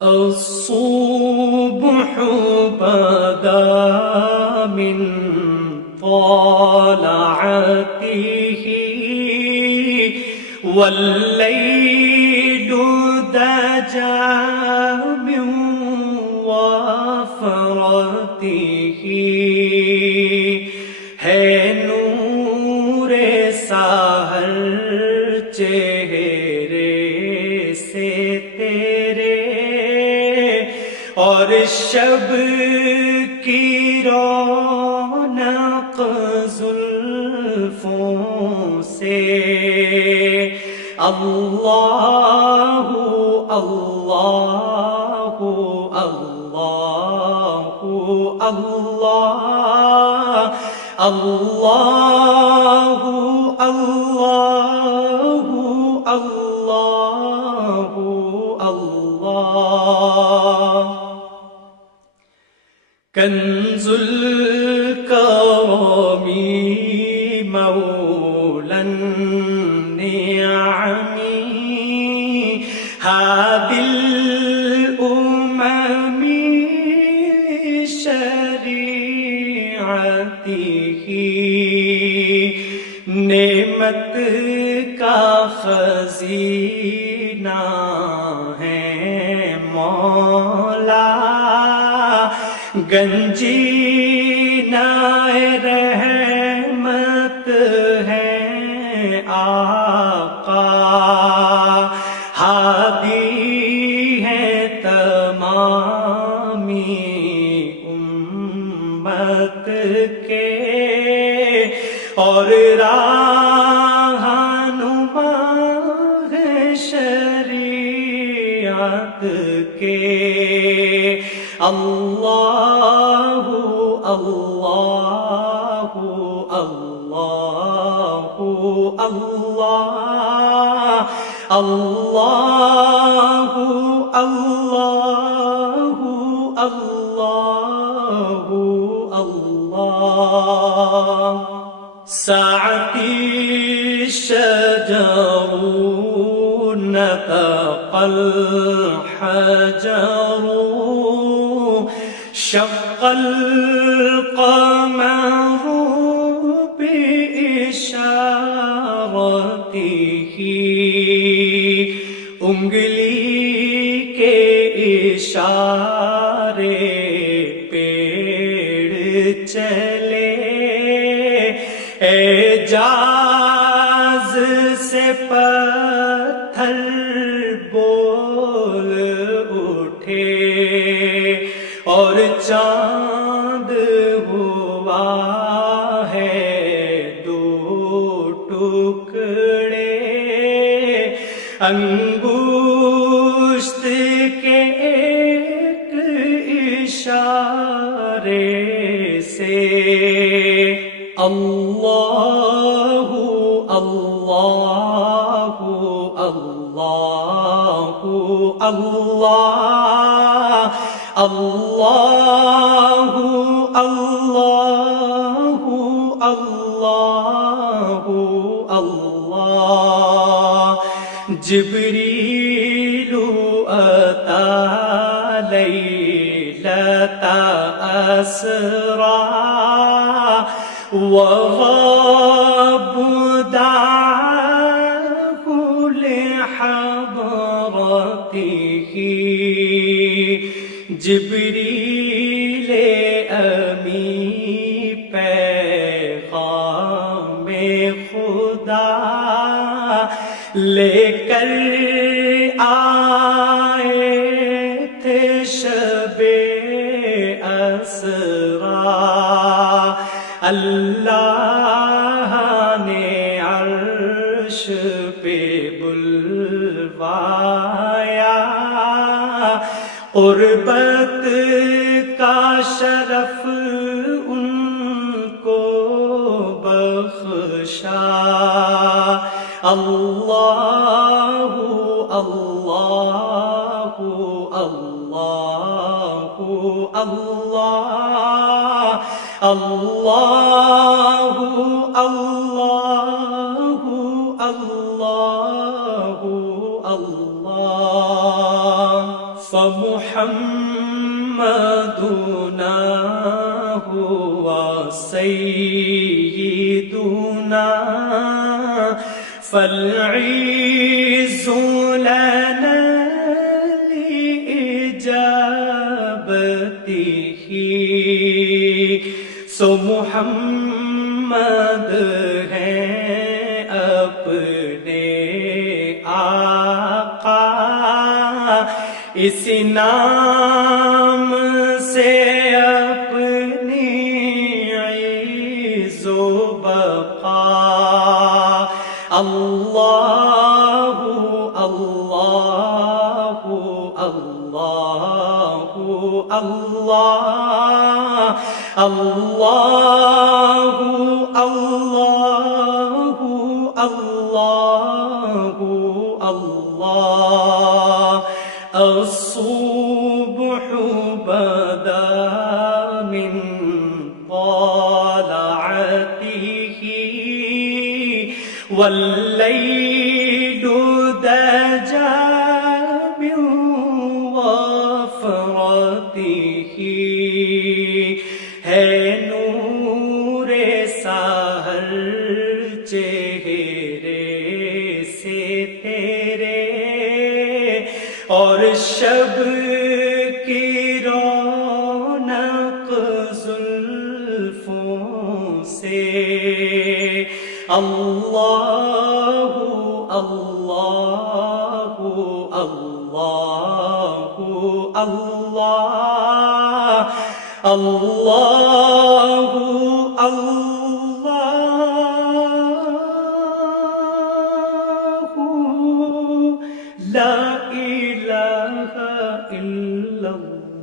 الصبح بدا من طلعته والليل دجى من وفرته ہے نور سحر چہرے سے تیرے اور شب کی رونق زلفوں سے اللہ اللہ اللہ اللہ اللہ اللہ اللہ اللہ کنز الکرم مولا النعم هادي الأمم شریعته نعمت کا خزینہ ہے مولا گنجینہ رحمت ہے آقا ہادی ہے تمامی امت کے اور رہنما ہے شریعت کے اللہ اللہ اللہ اللہ اللہ اللہ اللہ اللہ ساعتی شجر نطق الحجر شق القمر بإشارته انگلی کے اشارے پیڑ چلے اعجاز سے پتھر بول اٹھے اور چاند ہوا ہے دو ٹکڑے انگشت کے ایک اشارے سے اللہ اللہ اللہ اللہ اللہ اللہ اللہ اللہ جبریل اتی لیلۃ اسری وغاب دعاه لحضرته جبریل امی پیغام خدا لے کر آئے تھے شب اسری اللہ نے عرش پہ بلوایا قربت کا شرف ان کو بخشا اللہ اللہ اللہ اللہ اللہ اللہ اللہ اللہ فمحمدنا هو سيدنا فالعز لنا لإجابته سو محمد ہے اپنے آقا اس نام سے اپنی عز و بقا اللہ اللہ اللہ اللہ اللہ اللہ اللہ اللہ الصبح بدا من طلعته والليل دجى من وفرته ہے نور سحر چہرے سے تیرے اور شب کی رونق زلفوں سے اللہ اللہ اللہ اللہ اللہ اللہ لا إله إلا الله